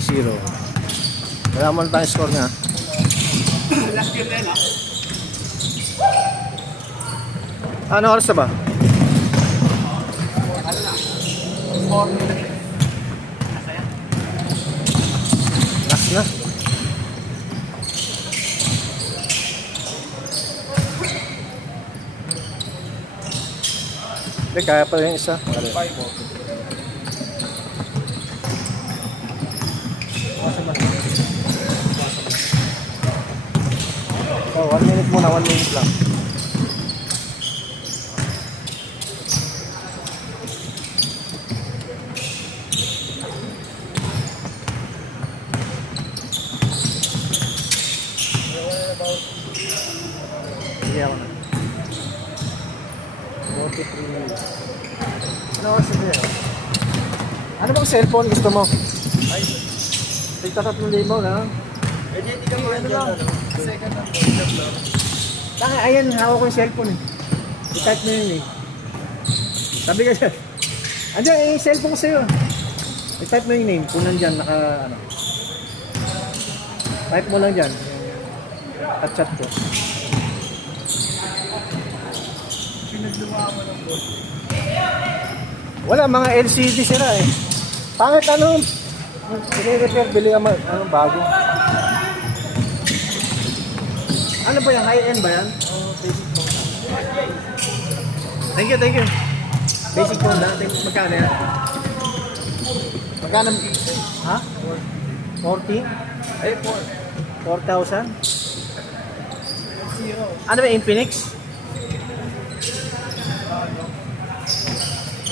3-0. Wala mo na tayong score nga. Last year na yun, Ano oras na ba? Ano na? 4 minutes. Masaya. Last na. Hindi, kaya pa yung isa. Oh, 1 minute muna, 1 minute lang. Sige ako na. 43 minutes. Ano oras na yun? Ano bang cellphone gusto mo? Ay, Tigta 3,000 na. hindi ka mo ano lang. Second and third. Tanga, ayan, hawak ko yung cellphone eh. I-type mo yun eh. Sabi ka siya. Andiyan, yung cellphone ko sa'yo. I-type mo yung name. Kung nandyan, naka ano. Type mo lang dyan. At chat ko. Pinagluwa mo ng boss. Wala, mga LCD sila eh. Pangit ano, repair bili ang ano, bago. Ano ba yan? High-end ba yan? Thank you, thank you. Basic phone na. Magkano yan? Magkano? Ha? 40? Ay, 4,000? 0. Ano ba, Infinix?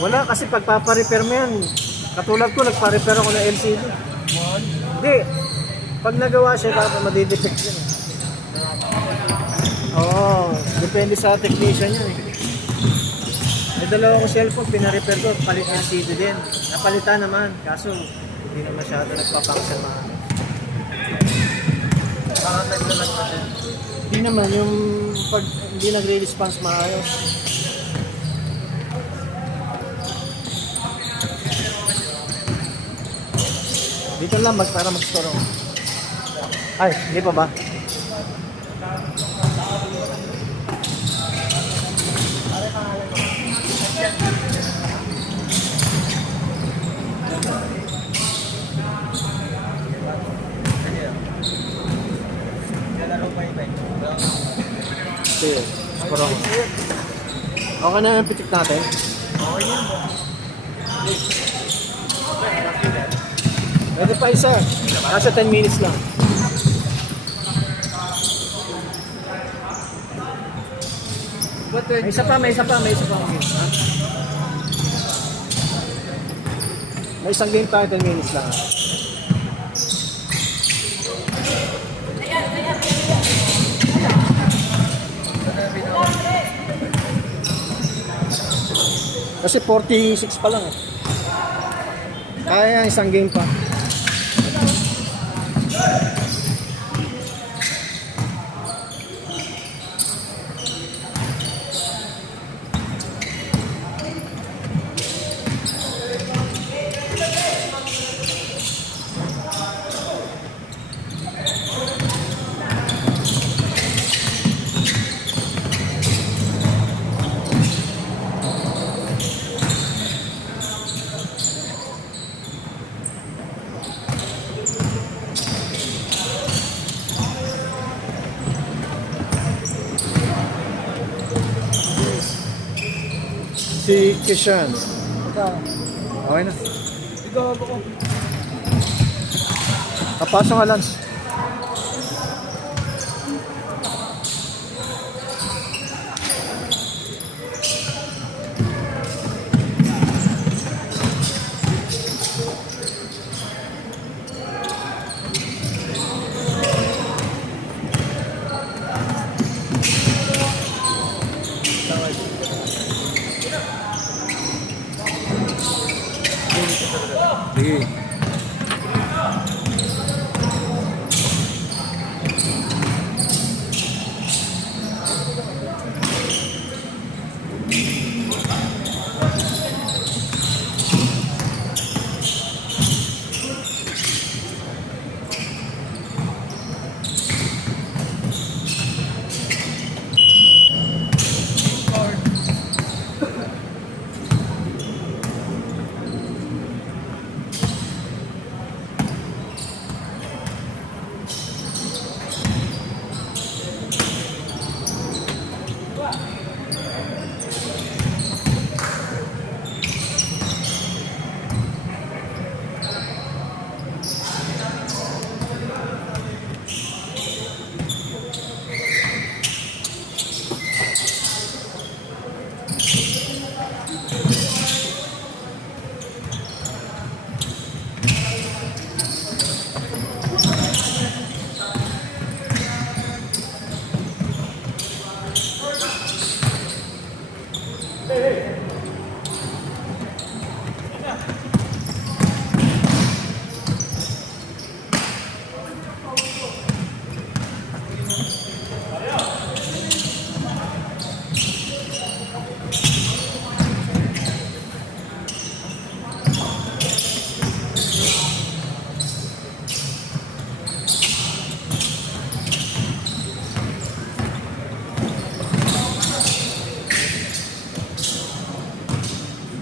Wala, kasi pagpaparepair mo yan. Katulad ko, nagpa-repair ako ng LCD. Hindi. Pag nagawa siya, dapat madidetect yun. Oo, depende sa technician yun eh. May dalawa kong cellphone, pinarepair ko, palit LCD din. Napalitan naman, kaso hindi na masyado nagpa-function mga. Parang naglalag pa din. Hindi naman, yung pag hindi nagre-response maayos. Dito lang para mag-store ako. Ay, hindi pa ba? Sige, store ako. Okay na yung pitik natin. Okay yan ba? Pwede pa isa. Nasa 10 minutes lang. May isa pa. Ha? May isang game tayo, 10 minutes lang. Kasi 46 pa lang eh. Kaya isang game pa. Si Kishan. Okay na. Ikaw ako. Kapasok ka, Lance. Sige.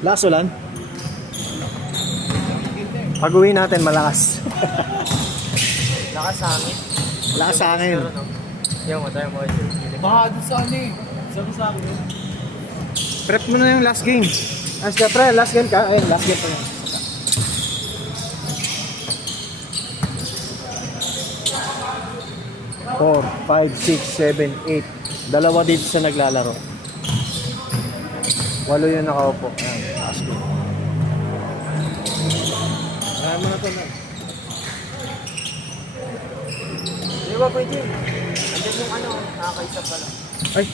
Lakas ulan. Pag uwi natin, malakas. Lakas sa amin. Lakas sa akin. Yung mo tayo mo. Baka doon sa ano eh. Sabi sa akin. Prep mo na yung last game. Pre, last game ka? Ayun, last game pa yun. Four, 5, 6, 7, 8. Dalawa dito sa naglalaro. 8 yung nakaupo. Ayan, last game. Ayan mo na to na. Di ba pwede? Andiyan yung ano, nakakaisa pala. Ay!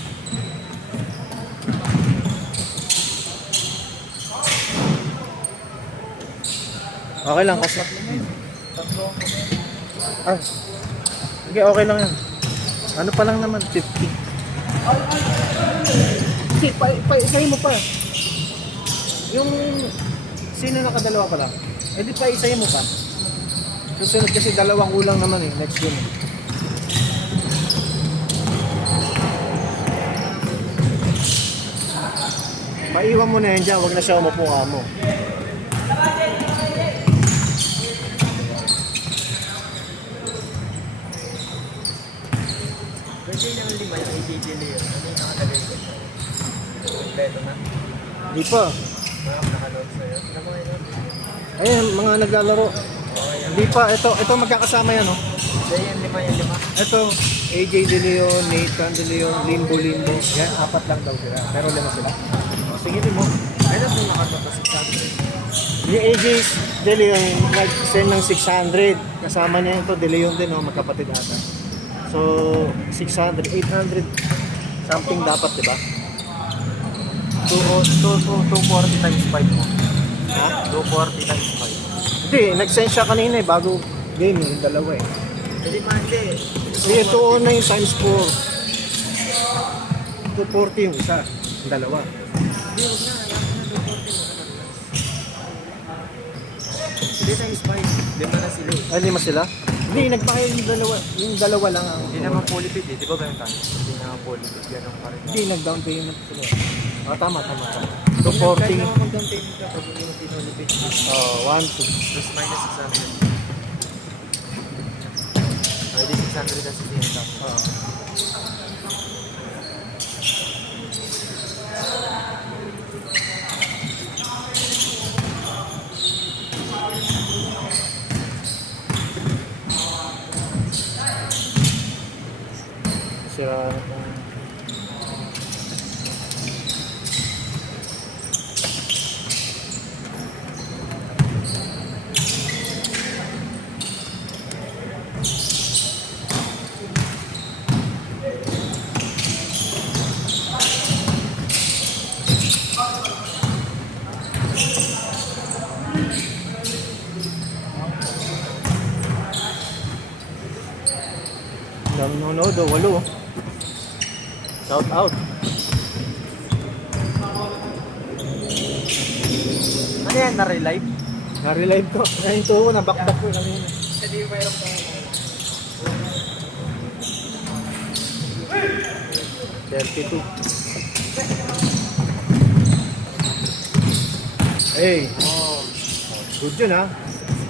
Okay lang kasi. Tatlo. Ah. Sige, okay lang yan. Ano pa lang naman? 50. Sige, isahin mo pa. Yung sino nakadalawa pa lang? Eh di pa isahin mo pa. Susunod kasi dalawang kulang naman eh. Next game. Maiwan mo na yan dyan. Huwag na siya umupo ka mo. Pwede yung lima yung AJJ Leo. Ano yung nakalagay ko? Kompleto na. Di pa. Mga nakanood sa'yo. Ano mga yun? Ayun, mga naglalaro. Okay. Hindi pa. Ito magkakasama yan oh. Hindi yung lima. Ito, AJ De Leon, Nathan De Leon, Limbo. Yan, 4 lang daw sila. Pero 5 sila. O, sige din mo. Ano yung nakatapos sa akin? Yung AJ De Leon, nag-send ng 600. Kasama niya ito, De Leon din, oh, magkapatid ata. So, 600, 800 something dapat, di ba? 240 times 5 mo. Ha? 240 times Hindi, nag-send siya kanina eh, bago game yung dalawa eh. 5. Hindi man hindi. Hindi, ito na yung times 4. 240 yung isa, yung dalawa. Hindi, huwag na. Hindi times 5. Lima na sila eh. Ay, 5 sila? Hindi, nagpakaya yung dalawa lang ang... Hindi naman fully fit eh. Di ba ganun tayo? Hindi naman fully fit. Ganun pa rin. Hindi, nag-down payment sila. Ah, tama. Kahit 240. naman mag-down payment ka pag hindi mo pinuli fit. Oh, 1, 2. Plus minus 600. Ay, di 600 kasi sinatap. Sira na nanonood, 8. Shout out. Ano yan? Na-relive? Na-relive ko. Ngayon to, nabakbak ko kanina. Hindi yung mayroon pa. 32. Hey, Oh. good yun ha.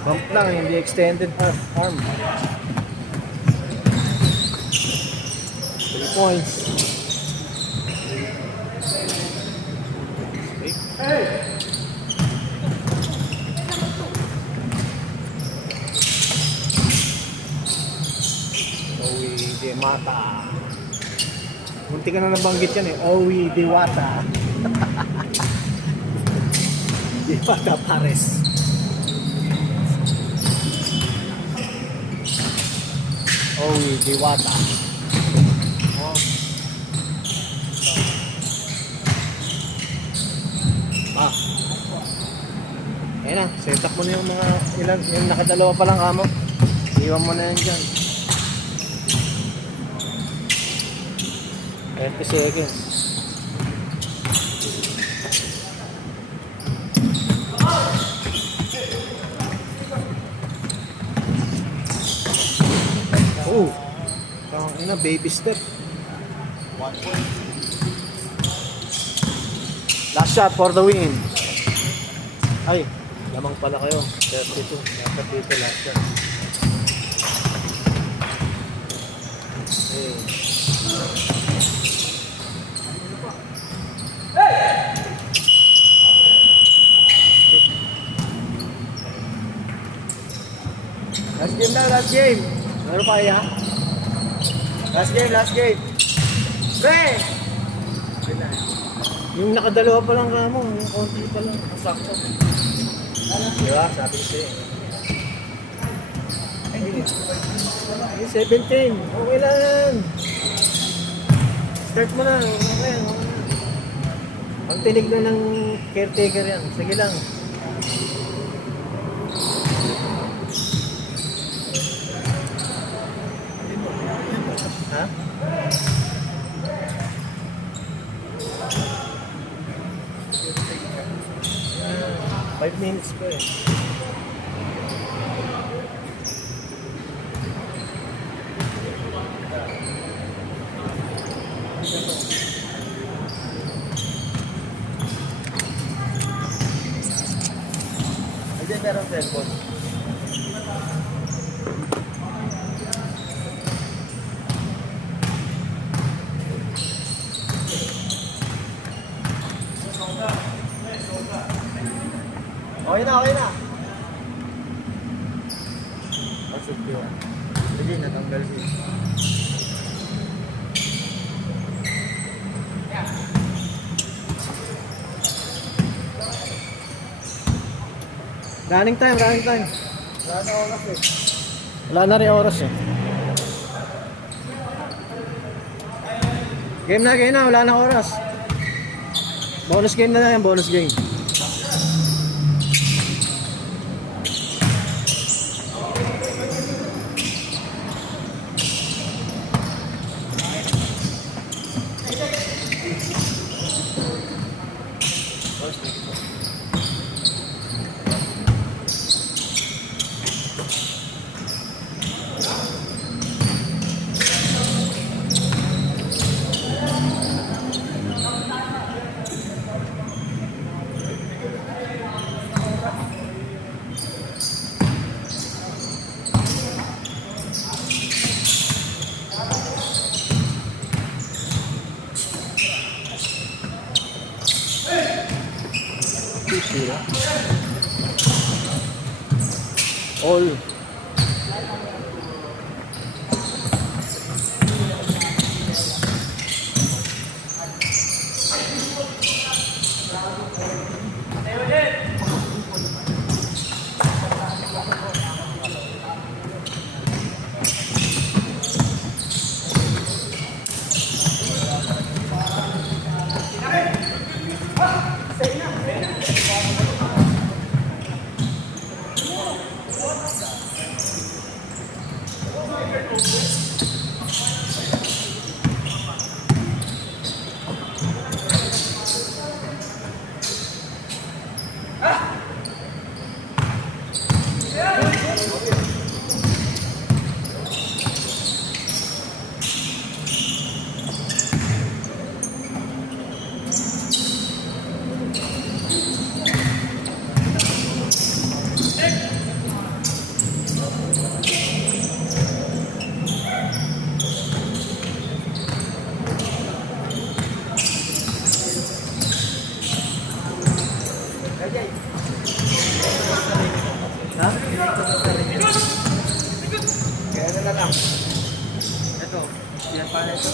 Bump lang, hindi extended arm. 3 points. Hey! Owi Diwata. Munti ka na nabanggit yan eh. Owi Diwata. Diwata Pares. Owi Diwata. Oh. Ah. Ayan na, set up mo na yung mga ilan, yung nakadalawa pa lang kamo. Iwan mo na yan dyan. 20 seconds. Oh, tangina, baby step. Last shot for the win. Ay, lamang pala kayo. 32. Dapat dito lahat yan. Okay. Last game na, last game. Meron pa kaya? Last game, last game. Pre! Yung nakadalawa pa lang kamo, yung konti pa lang. Sakto. Diba? Sabi ko sa'yo. Ay, 17. Okay lang. Start mo na. Okay yan. Ang tinig na ng caretaker yan. Sige lang. Ha? 5 minutes pa eh. Ayan meron cellphone. Okay na, okay na. Pasok yun. Hindi, natanggal siya. Running time, running time. Wala na oras eh. Wala na rin oras eh. Game na, wala na oras. Bonus game na yan, bonus game. All. Ha? Kaya na lang. Ito, siya pa na ito.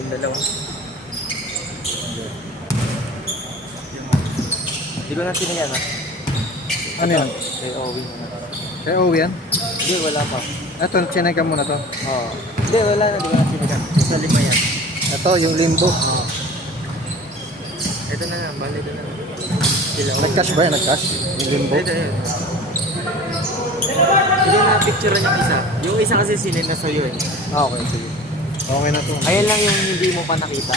Yung dalawa. Hindi ko na tinigan ha. Ano yan? Kay Owen. Kay Owen? Hindi, wala pa. Ito, sinigang mo na to. Oo. Hindi, wala na. Hindi ko na tinigan. Isa lima yan. Ito, yung limbo. Oo. Ito na nga, bali ito na. Nag-cash ba yan? Nag-cash? Yung limbo? Ito. Hindi na picture yung isa. Yung isa kasi sinend na sa'yo eh. Ah, okay. Sige. Okay na to. Ayan lang yung hindi mo pa nakita.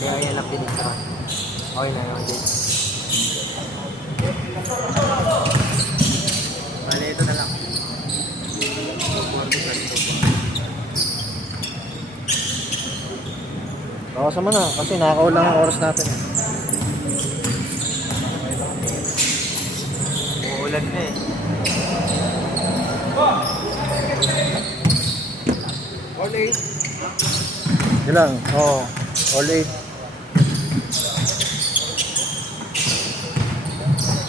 Kaya ayan lang pinicture. Okay na yun. Bale, ito na lang. Bawasan mo na kasi nakakaulang ang oras natin. Sige. Ilang? Oo. All 8.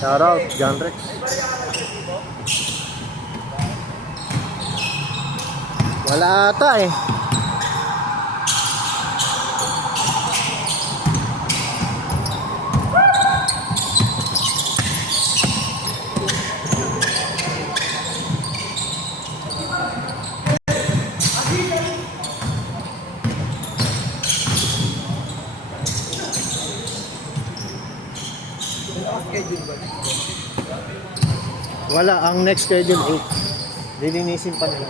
Shout out, John Rex. Wala ata eh. Wala, ang next schedule 8. Lilinisin pa nila.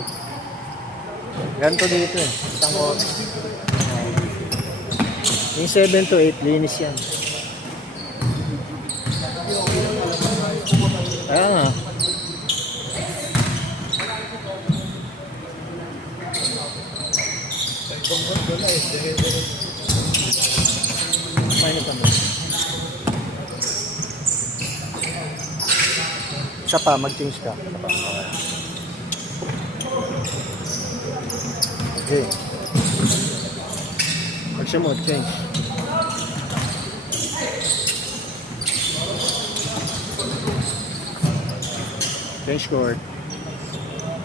Ganito dito eh. Isang oras. Yung 7 to 8, linis yan. Kaya nga. Mainit naman. Isa pa, mag-change ka. Isa pa. Okay. Action mode, change. Change cord.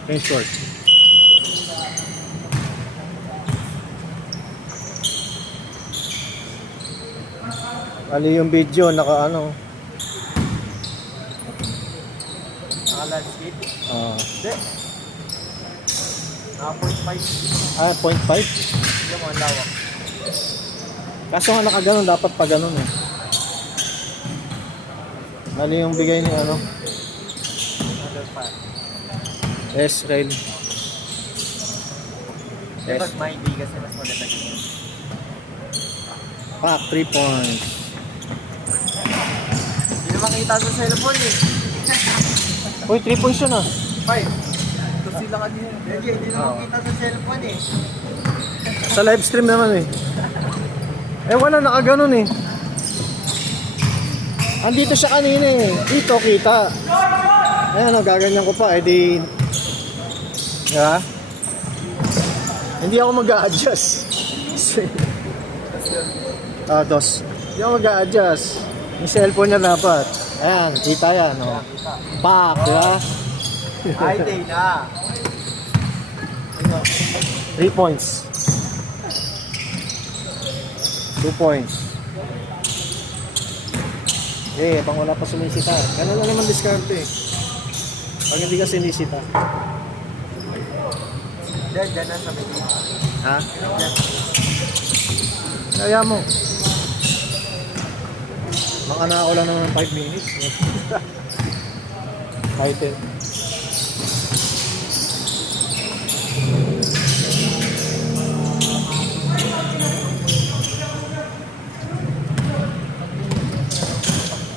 Change cord. Ali yung video, naka ano. Naka-landscape. Hindi. Naka 0.5. 0.5. Yung mga lawak. Kaso nga nakaganon, dapat pa ganon eh. Mali yung bigay ni ano. Ano pa? S-rail. Dapat may hindi kasi mas maganda yun. Pack, 3 points. Hindi na makita sa cellphone eh. Uy, 3 points yun ah. 5. Kasi lang kanina. Hindi na makita sa cellphone eh. Sa live stream naman eh. Eh wala, nakaganon eh. Andito siya kanina eh. Dito kita. Ayan o, gaganyan ko pa. Eh di... Ha? Hindi ako mag-a-adjust. Dos. Hindi ako mag-a-adjust. Yung cellphone niya dapat. Ayan, kita yan o. Pak, di ba? Ay, day na. 3 points. 2 points. Eh, pang wala pa sumisita. Ganun na naman diskarte eh. Pag hindi ka sinisita. Diyan na sa video. Ha? Kaya mo. Baka na ako lang naman ng 5 minutes. Title.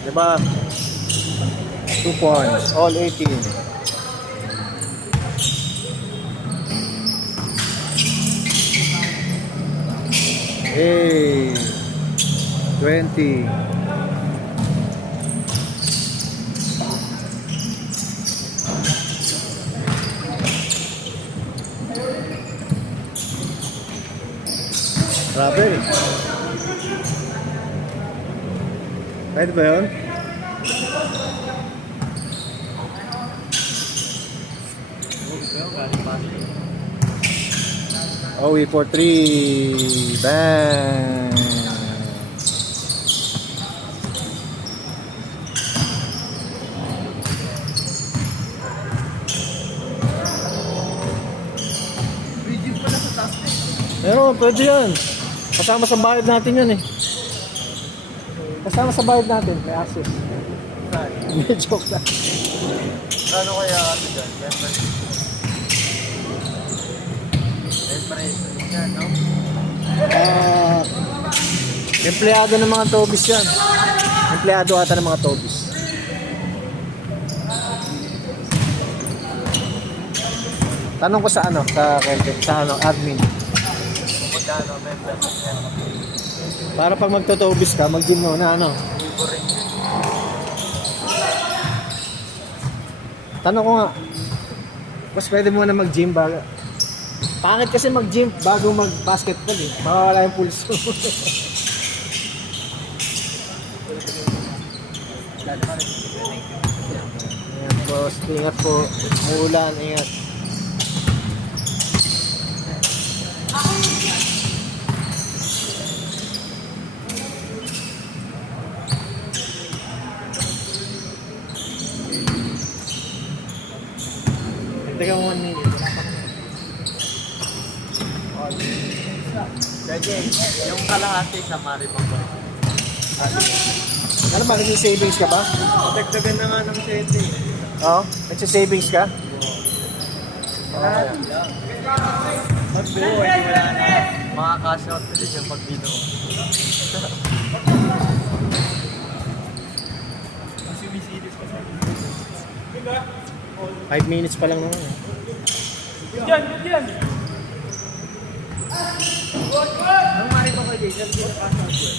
Diba? 2 points. All 18. Hey, 20. Grabe. Pwede ba yun? OE for 3. Bang! Video pala sa task eh. Pero pwede yan. Kasama sa bayad natin yan eh. Kasama sa bayad natin. May access. Hindi, joke lang. Ano kaya kasi dyan? Temperature yan, no? Empleyado ng mga Tobis yan. Empleyado ata ng mga Tobis. Tanong ko sa ano, sa ano, admin. Pumunta ano, member. Para pag magto-Tobis ka, mag-gym mo na ano. Libo rin yun. Tanong ko nga, mas pwede mo na mag-gym bago. Pangit kasi mag-gym bago mag-basketball eh. Mawawala yung pulso. Ayan, boss. Ingat po. Umuulan. Ingat. Teka mo 1 minute. Dahil yung kalahati sa Maribang ba? Ano ba? Nag-savings ka ba? Dagdagan na nga ng 7 eh. Oo. Nag-savings ka? Pag buo, hindi wala na. Makakash out kasi siya pag dito. 5 minutes pa lang naman. Eh. Ang Maribang kayo, dyan dito cash out yun.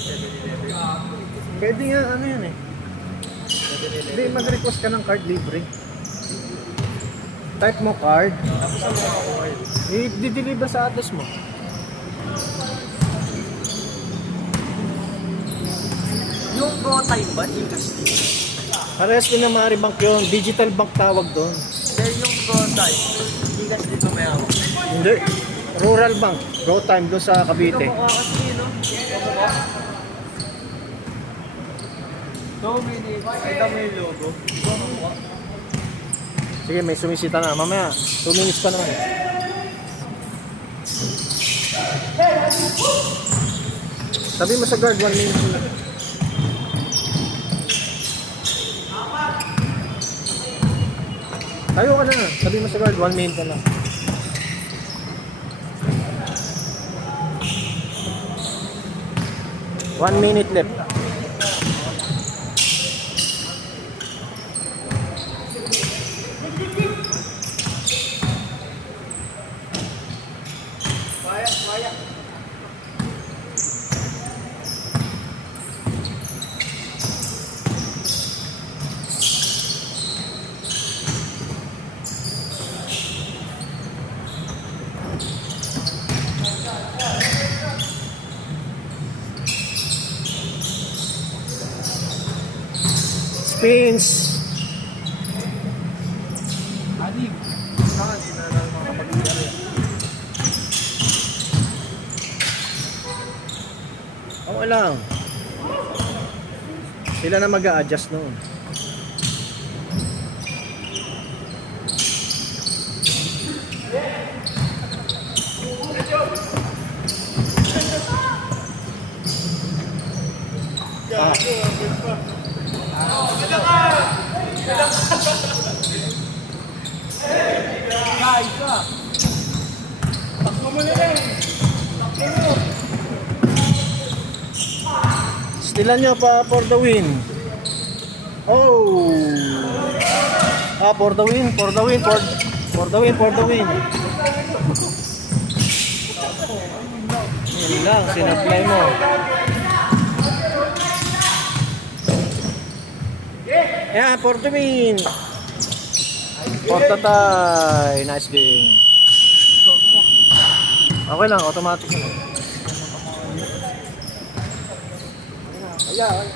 7-11. Pwede nga, ano yan eh. Hindi, mag-request ka ng card libre. Type mo card. Tapos ang mga card. I-deliver sa address mo. Yung Pro Time ba? Gcash. Parehas din na Maribank yun. Digital bank tawag doon. Dahil yung Pro Time, Gcash dito may ako. Hindi. Rural bank. Go time doon sa Cavite. Kamukha kasi, no? Kamukha. 2 minutes. Kita mo yung logo. Kamukha. Sige, may sumisita na. Mamaya, 2 minutes pa naman. Sabi mo sa guard, 1 minute. Tayo ka na. Sabi mo sa guard, 1 minute na lang. One minute left. Spins. Anim. Saka hindi na lang makapag-iari. Oo lang. Sila na mag-a-adjust noon. Stilan nyo pa for the win. Oh. For the win, for the win, for the win, for the win. Yun lang, sinapply mo. Yeah, for the win. For the tie. Nice game. Okay lang, automatic na. Ayan.